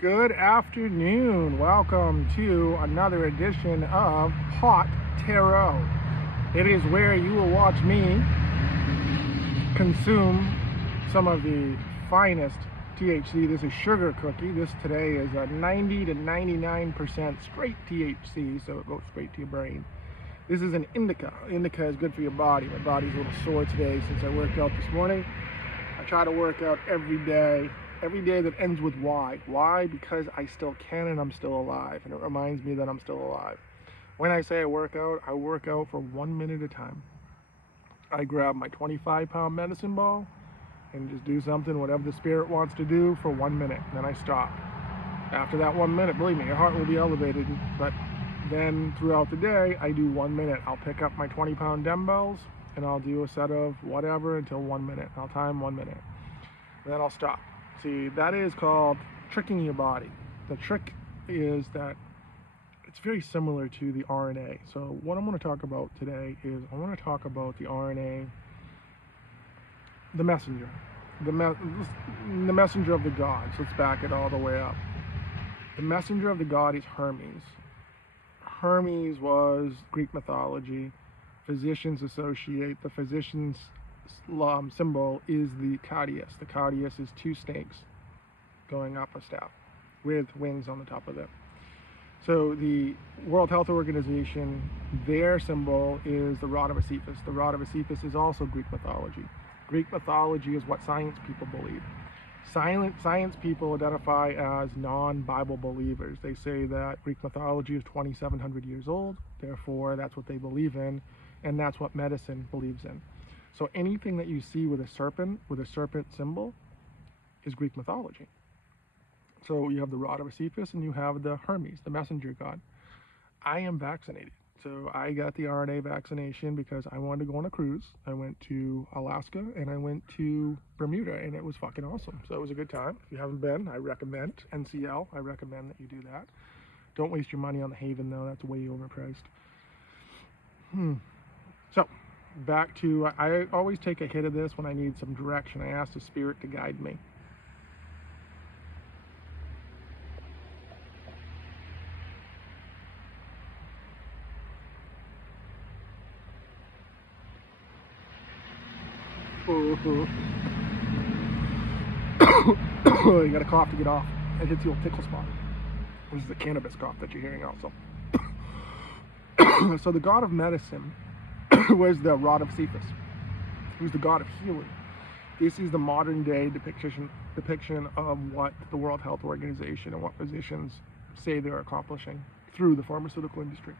Good afternoon. Welcome to another edition of Pot Tarot. It is where you will watch me consume some of the finest THC. This is Sugar Cookie. This today is a 90 to 99% straight THC, so it goes straight to your brain. This is an indica. Indica is good for your body. My body's a little sore today since I worked out this morning. I try to work out every day that ends with Y. Why? Because I still can and I'm still alive, and it reminds me that I'm still alive. When I say I work out for 1 minute at a time. I grab my 25-pound medicine ball and just do something, whatever the spirit wants to do, for 1 minute. Then I stop. After that 1 minute, believe me, your heart will be elevated, but then throughout the day, I do 1 minute. I'll pick up my 20-pound dumbbells and I'll do a set of whatever until 1 minute. I'll time 1 minute. And then I'll stop. See, that is called tricking your body. The trick is that it's very similar to the RNA. So what I'm going to talk about today is I want to talk about the RNA, the messenger, the messenger of the gods. Let's back it all the way up. The messenger of the god is Hermes. Hermes was Greek mythology. Physicians associate the physician's symbol is the Cadius. The Cadius is two snakes going up a staff with wings on the top of them. So the World Health Organization, their symbol is the rod of Sisyphus. The rod of Sisyphus is also Greek mythology. Greek mythology is what science people believe. Science people identify as non-Bible believers. They say that Greek mythology is 2,700 years old, therefore that's what they believe in, and that's what medicine believes in. So anything that you see with a serpent symbol, is Greek mythology. So you have the rod of Sisyphus and you have the Hermes, the messenger god. I am vaccinated. So I got the RNA vaccination because I wanted to go on a cruise. I went to Alaska and I went to Bermuda, and it was fucking awesome. So it was a good time. If you haven't been, I recommend NCL. I recommend that you do that. Don't waste your money on the Haven though. That's way overpriced. So back to, I always take a hit of this when I need some direction. I ask the spirit to guide me. You gotta cough to get off. It hits the old tickle spot. This is the cannabis cough that you're hearing also. So the god of medicine was the rod of Sisyphus. He was the god of healing. This is the modern day depiction of what the World Health Organization and what physicians say they're accomplishing through the pharmaceutical industry.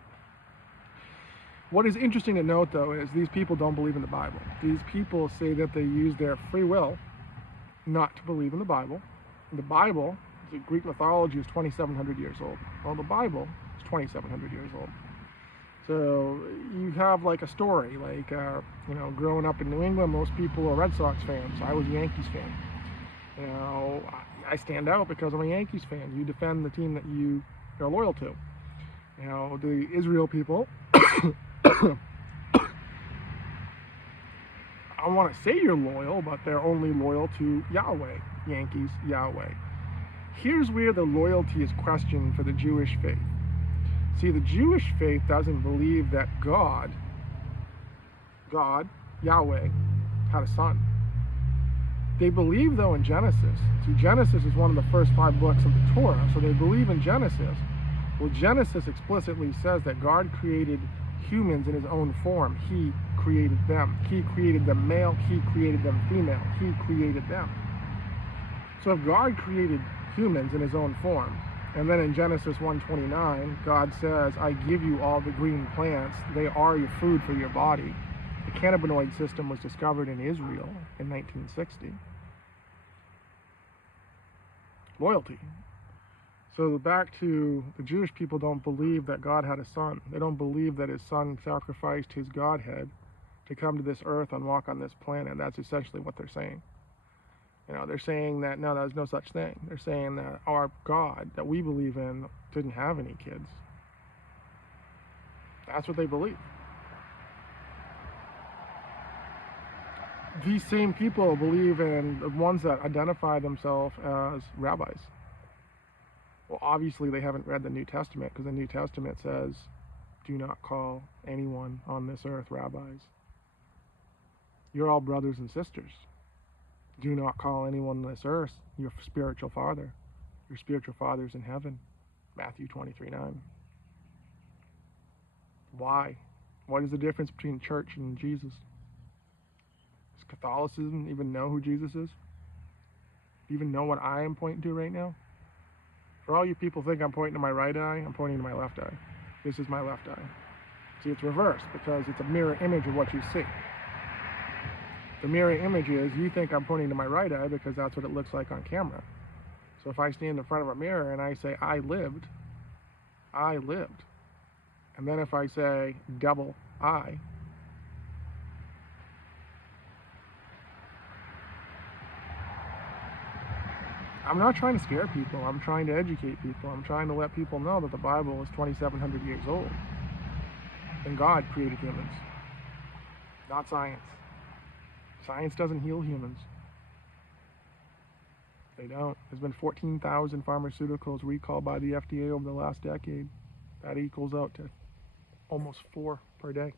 What is interesting to note though is these people don't believe in the Bible. These people say that they use their free will not to believe in the Bible. The Bible, the Greek mythology, is 2,700 years old. Well, the Bible is 2,700 years old. So you have like a story, like, growing up in New England, most people are Red Sox fans. I was a Yankees fan. I stand out because I'm a Yankees fan. You defend the team that you are loyal to. The Israel people, I want to say you're loyal, but they're only loyal to Yahweh. Yankees, Yahweh. Here's where the loyalty is questioned for the Jewish faith. See, the Jewish faith doesn't believe that God, Yahweh, had a son. They believe, though, in Genesis. See, Genesis is one of the first 5 books of the Torah, so they believe in Genesis. Well, Genesis explicitly says that God created humans in his own form. He created them. He created them male. He created them female. He created them. So if God created humans in his own form, and then in Genesis 1:29, God says, I give you all the green plants. They are your food for your body. The cannabinoid system was discovered in Israel in 1960. Loyalty. So back to the Jewish people don't believe that God had a son. They don't believe that his son sacrificed his Godhead to come to this earth and walk on this planet. That's essentially what they're saying. They're saying that, no, there's no such thing. They're saying that our God that we believe in didn't have any kids. That's what they believe. These same people believe in the ones that identify themselves as rabbis. Well, obviously they haven't read the New Testament, because the New Testament says, do not call anyone on this earth rabbis. You're all brothers and sisters. Do not call anyone on this earth your spiritual father. Your spiritual father's in heaven. Matthew 23:9. Why? What is the difference between church and Jesus? Does Catholicism even know who Jesus is? Do you even know what I am pointing to right now? For all you people think I'm pointing to my right eye, I'm pointing to my left eye. This is my left eye. See, it's reversed because it's a mirror image of what you see. The mirror image is, you think I'm pointing to my right eye because that's what it looks like on camera. So if I stand in front of a mirror and I say, I lived. And then if I say, double I, I'm not trying to scare people. I'm trying to educate people. I'm trying to let people know that the Bible is 2,700 years old. And God created humans, not science. Science doesn't heal humans. They don't. There's been 14,000 pharmaceuticals recalled by the FDA over the last decade. That equals out to almost 4 per day.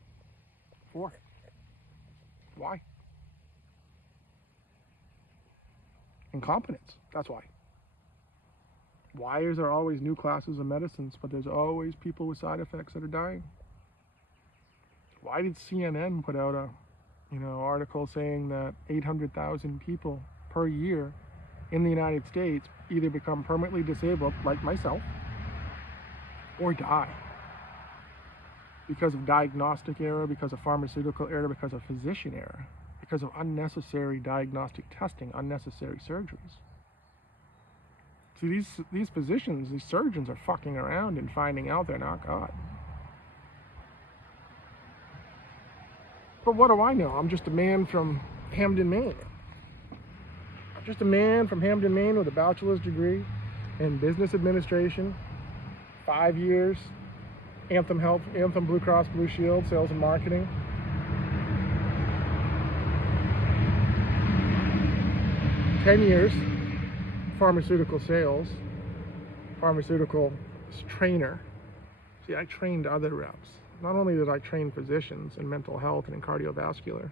4. Why? Incompetence. That's why. Why is there always new classes of medicines, but there's always people with side effects that are dying? Why did CNN put out a article saying that 800,000 people per year in the United States either become permanently disabled, like myself, or die because of diagnostic error, because of pharmaceutical error, because of physician error, because of unnecessary diagnostic testing, unnecessary surgeries? See, these physicians, these surgeons are fucking around and finding out they're not God. But what do I know? I'm just a man from Hamden, Maine. I'm just a man from Hamden, Maine with a bachelor's degree in business administration, 5 years, Anthem Health, Anthem Blue Cross Blue Shield, sales and marketing. 10 years, pharmaceutical sales, pharmaceutical trainer. See, I trained other reps. Not only did I train physicians in mental health and in cardiovascular.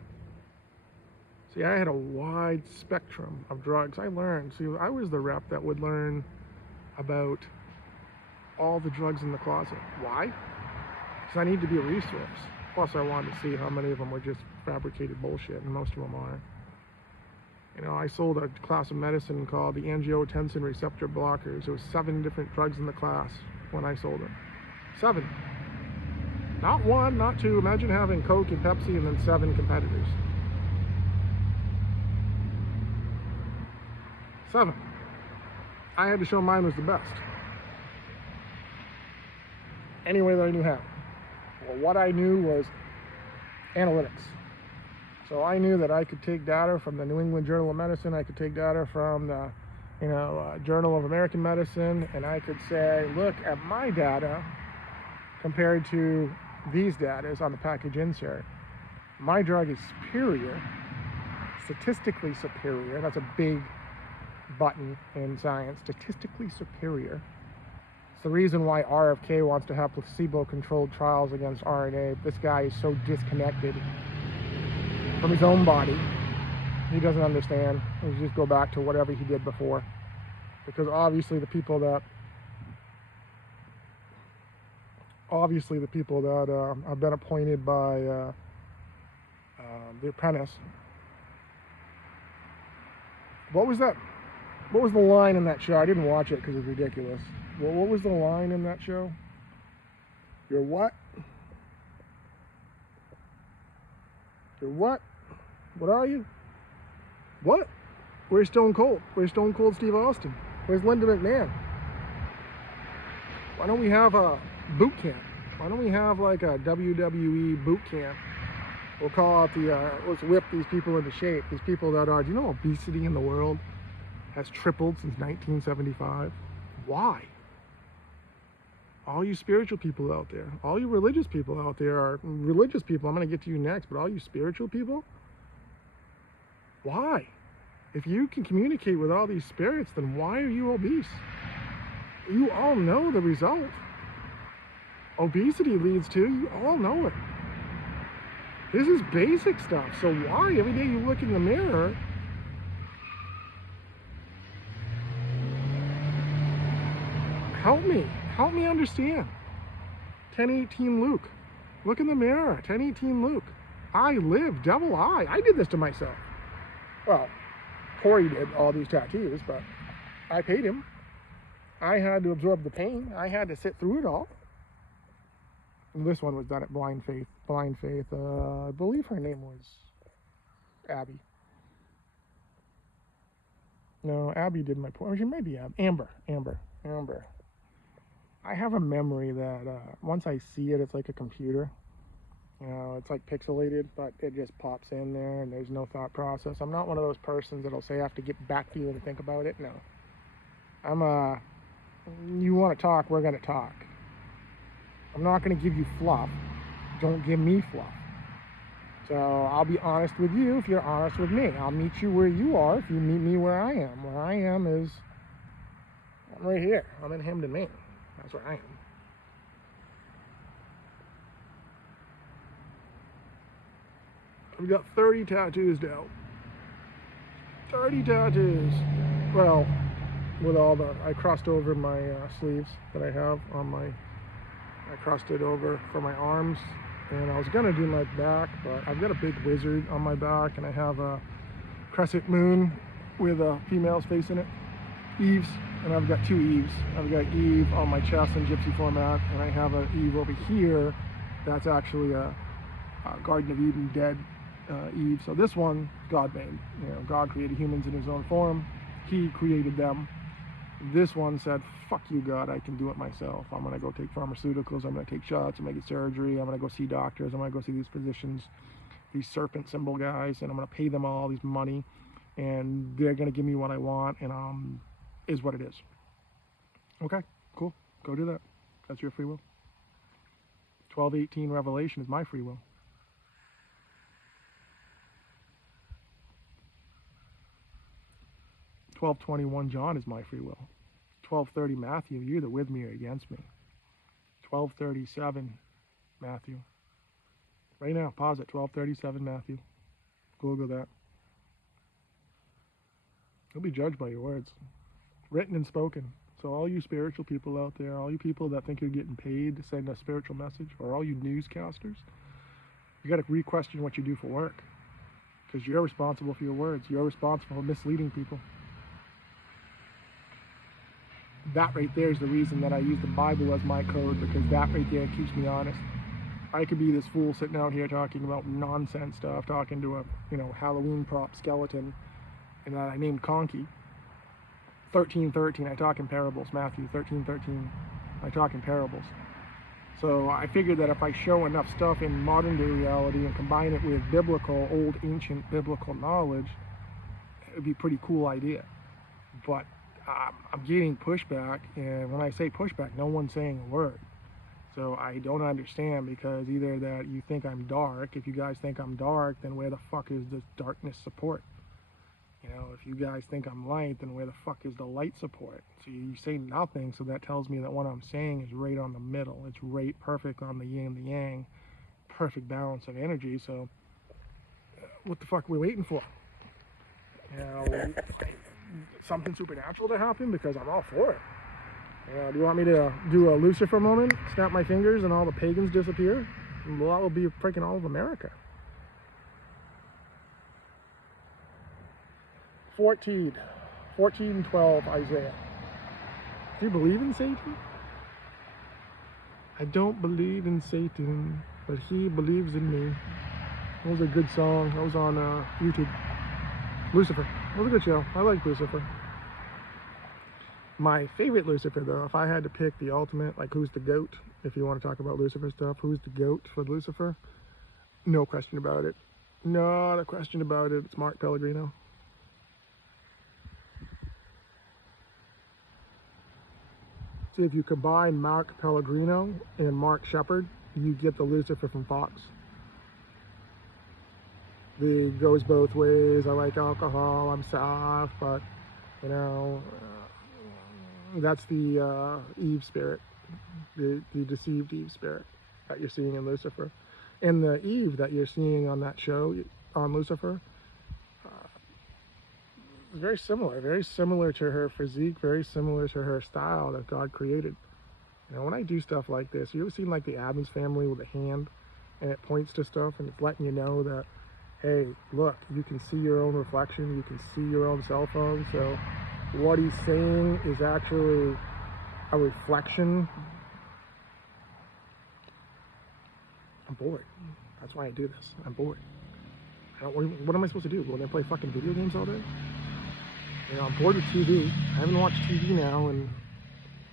See, I had a wide spectrum of drugs. I learned. See, I was the rep that would learn about all the drugs in the closet. Why? Because I need to be a resource. Plus, I wanted to see how many of them were just fabricated bullshit, and most of them are. I sold a class of medicine called the angiotensin receptor blockers. There was 7 different drugs in the class when I sold it. 7. Not 1, not 2. Imagine having Coke and Pepsi and then 7 competitors. 7. I had to show mine was the best. Any way that I knew how. Well, what I knew was analytics. So I knew that I could take data from the New England Journal of Medicine, I could take data from the Journal of American Medicine, and I could say, look at my data compared to these data on the package insert. My drug is superior, statistically superior. That's a big button in science, statistically superior. It's the reason why RFK wants to have placebo-controlled trials against RNA. This guy is so disconnected from his own body. He doesn't understand. He just go back to whatever he did before. Because obviously the people that have been appointed by The Apprentice. What was that? What was the line in that show? I didn't watch it because it was ridiculous. Well, what was the line in that show? You're what? You're what? What are you? What? Where's Stone Cold? Where's Stone Cold Steve Austin? Where's Linda McMahon? Why don't we have a boot camp? Why don't we have like a WWE boot camp? We'll call out let's whip these people into shape. These people that are, do you know obesity in the world has tripled since 1975? Why? All you spiritual people out there, all you religious people out there are religious people. I'm going to get to you next, but all you spiritual people, why? If you can communicate with all these spirits, then why are you obese? You all know the result. Obesity leads to, you all know it. This is basic stuff. So why every day you look in the mirror, help me understand. 1018 Luke, look in the mirror. 1018 Luke, I live, devil I did this to myself. Well, Corey did all these tattoos, but I paid him. I had to absorb the pain. I had to sit through it all. And this one was done at Blind Faith. I believe her name was Abby. No, Abby did my point. Or she may be Amber. I have a memory that once I see it, it's like a computer. You know, it's like pixelated, but it just pops in there and there's no thought process. I'm not one of those persons that'll say I have to get back to you and think about it. No. You want to talk, we're going to talk. I'm not going to give you fluff. Don't give me fluff. So I'll be honest with you if you're honest with me. I'll meet you where you are if you meet me where I am. Where I am is, I'm right here. I'm in Hamden, Maine. That's where I am. I've got 30 tattoos now. 30 tattoos. Well, with all the, I crossed over my sleeves that I have on my, I crossed it over for my arms, and I was gonna do my back, but I've got a big wizard on my back, and I have a crescent moon with a female's face in it, Eve's, and I've got two Eves. I've got Eve on my chest in gypsy format, and I have an Eve over here that's actually a Garden of Eden dead Eve. So this one, God made. You know, God created humans in his own form. He created them. This one said, fuck you, God, I can do it myself. I'm going to go take pharmaceuticals. I'm going to take shots. I'm going to get surgery. I'm going to go see doctors. I'm going to go see these physicians, these serpent symbol guys, and I'm going to pay them all these money, and they're going to give me what I want, and is what it is. Okay, cool. Go do that. That's your free will. 12:18 Revelation is my free will. 12:21 John is my free will. 12:30 Matthew, you're either with me or against me. 12:37 Matthew. Right now, pause it. 12:37 Matthew. Google that. You'll be judged by your words, written and spoken. So all you spiritual people out there, all you people that think you're getting paid to send a spiritual message, or all you newscasters, you got to re-question what you do for work, because you're responsible for your words. You're responsible for misleading people. That right there is the reason that I use the Bible as my code, because that right there keeps me honest. I could be this fool sitting out here talking about nonsense stuff, talking to a, Halloween prop skeleton, and that I named Conky. 13:13, I talk in parables. Matthew 13:13, I talk in parables. So I figured that if I show enough stuff in modern day reality and combine it with biblical, old ancient biblical knowledge, it would be a pretty cool idea. But I'm getting pushback, and when I say pushback, no one's saying a word. So I don't understand, because either that you think I'm dark. If you guys think I'm dark, then where the fuck is this darkness support? If you guys think I'm light, then where the fuck is the light support? So you say nothing, so that tells me that what I'm saying is right on the middle. It's right perfect on the yin and the yang, perfect balance of energy. So what the fuck are we waiting for? Something supernatural to happen, because I'm all for it. Do you want me to do a Lucifer moment, snap my fingers and all the pagans disappear? Well, that will be freaking all of America. 14:12 Isaiah. Do you believe in Satan? I don't believe in Satan, but he believes in me. That was a good song. That was on YouTube. Lucifer. That was a good show. I like Lucifer. My favorite Lucifer, though, if I had to pick the ultimate, like who's the GOAT, if you want to talk about Lucifer stuff, who's the GOAT for Lucifer? No question about it. Not a question about it. It's Mark Pellegrino. See, if you combine Mark Pellegrino and Mark Shepard, you get the Lucifer from Fox. It goes both ways. I like alcohol. I'm soft, but That's the Eve spirit, the deceived Eve spirit that you're seeing in Lucifer. And the Eve that you're seeing on that show on Lucifer is very similar to her physique, very similar to her style that God created. You know, when I do stuff like this, you ever seen like the Addams Family with a hand and it points to stuff and it's letting you know that, hey, look, you can see your own reflection, you can see your own cell phone. So what he's saying is actually a reflection. I'm bored. That's why I do this. I'm bored. What am I supposed to do? Go in there and play fucking video games all day? You know, I'm bored with TV. I haven't watched TV now in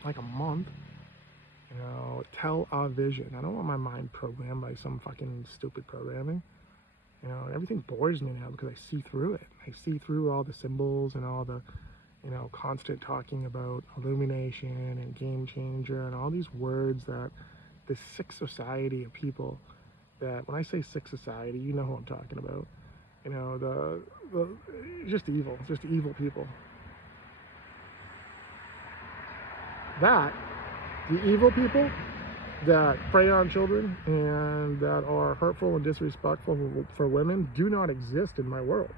like a month. You know, television. I don't want my mind programmed by some fucking stupid programming. You know, everything bores me now because I see through it. I see through all the symbols and all the, you know, constant talking about illumination and game changer and all these words that this sick society of people that, when I say sick society, you know who I'm talking about. You know, the just evil, just evil people. That, the evil people that prey on children and that are hurtful and disrespectful for women do not exist in my world.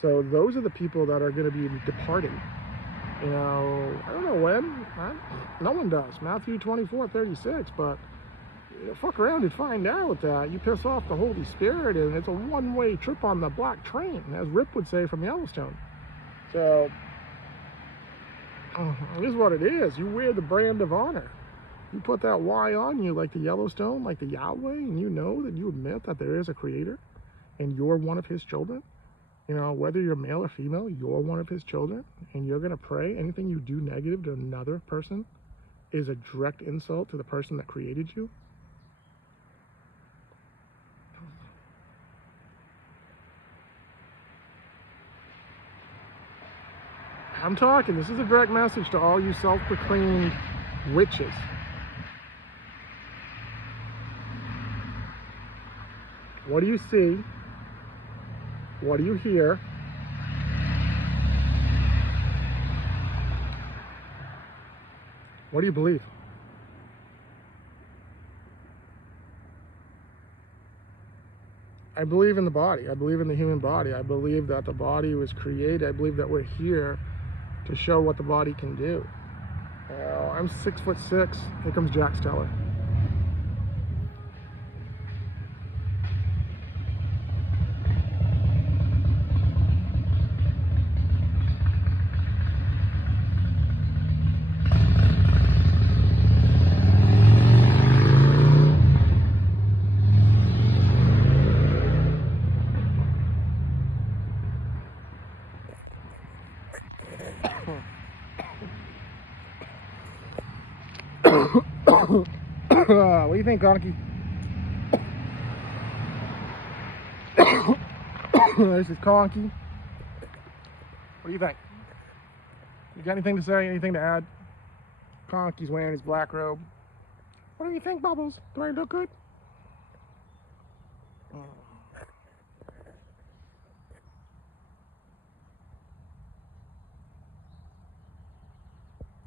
So those are the people that are going to be departing. You know, I don't know when. No one does. Matthew 24:36, but fuck around and find out that you piss off the Holy Spirit and it's a one-way trip on the black train, as Rip would say from Yellowstone. So, it is what it is. You wear the brand of honor. You put that Y on you like the Yellowstone, like the Yahweh, and you know that you admit that there is a creator and you're one of his children. You know, whether you're male or female, you're one of his children, and you're going to pray. Anything you do negative to another person is a direct insult to the person that created you. I'm talking, this is a direct message to all you self-proclaimed witches. What do you see? What do you hear? What do you believe? I believe in the body. I believe in the human body. I believe that the body was created. I believe that we're here to show what the body can do. I'm 6'6". Here comes Jax Teller. What do you think, Donkey? This is Conky. What do you think? You got anything to say? Anything to add? Conky's wearing his black robe. What do you think, Bubbles? Do I look good?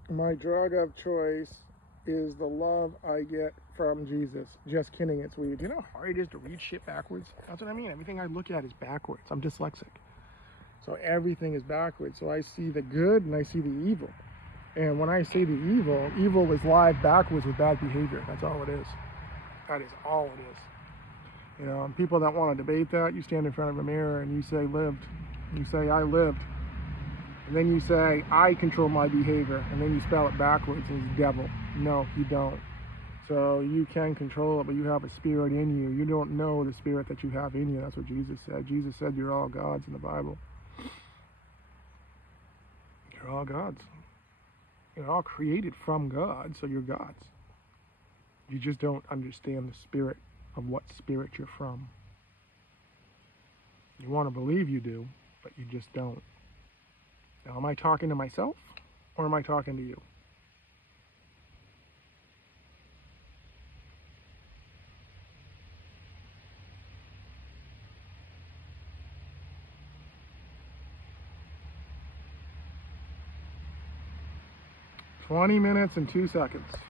My drug of choice is the love I get from Jesus. Just kidding, it's weed. You know how hard it is to read shit backwards? That's what I mean. Everything I look at is backwards. I'm dyslexic. So everything is backwards. So I see the good and I see the evil. And when I say the evil, evil is live backwards with bad behavior. That's all it is. That is all it is. You know, and people that want to debate that, you stand in front of a mirror and you say lived. You say I lived. And then you say I control my behavior. And then you spell it backwards and it's devil. No, you don't. So you can control it, but you have a spirit in you. You don't know the spirit that you have in you. That's what Jesus said. Jesus said you're all gods in the Bible. You're all gods. You're all created from God, so you're gods. You just don't understand the spirit of what spirit you're from. You want to believe you do, but you just don't. Now, am I talking to myself, or am I talking to you? 20 minutes and 2 seconds.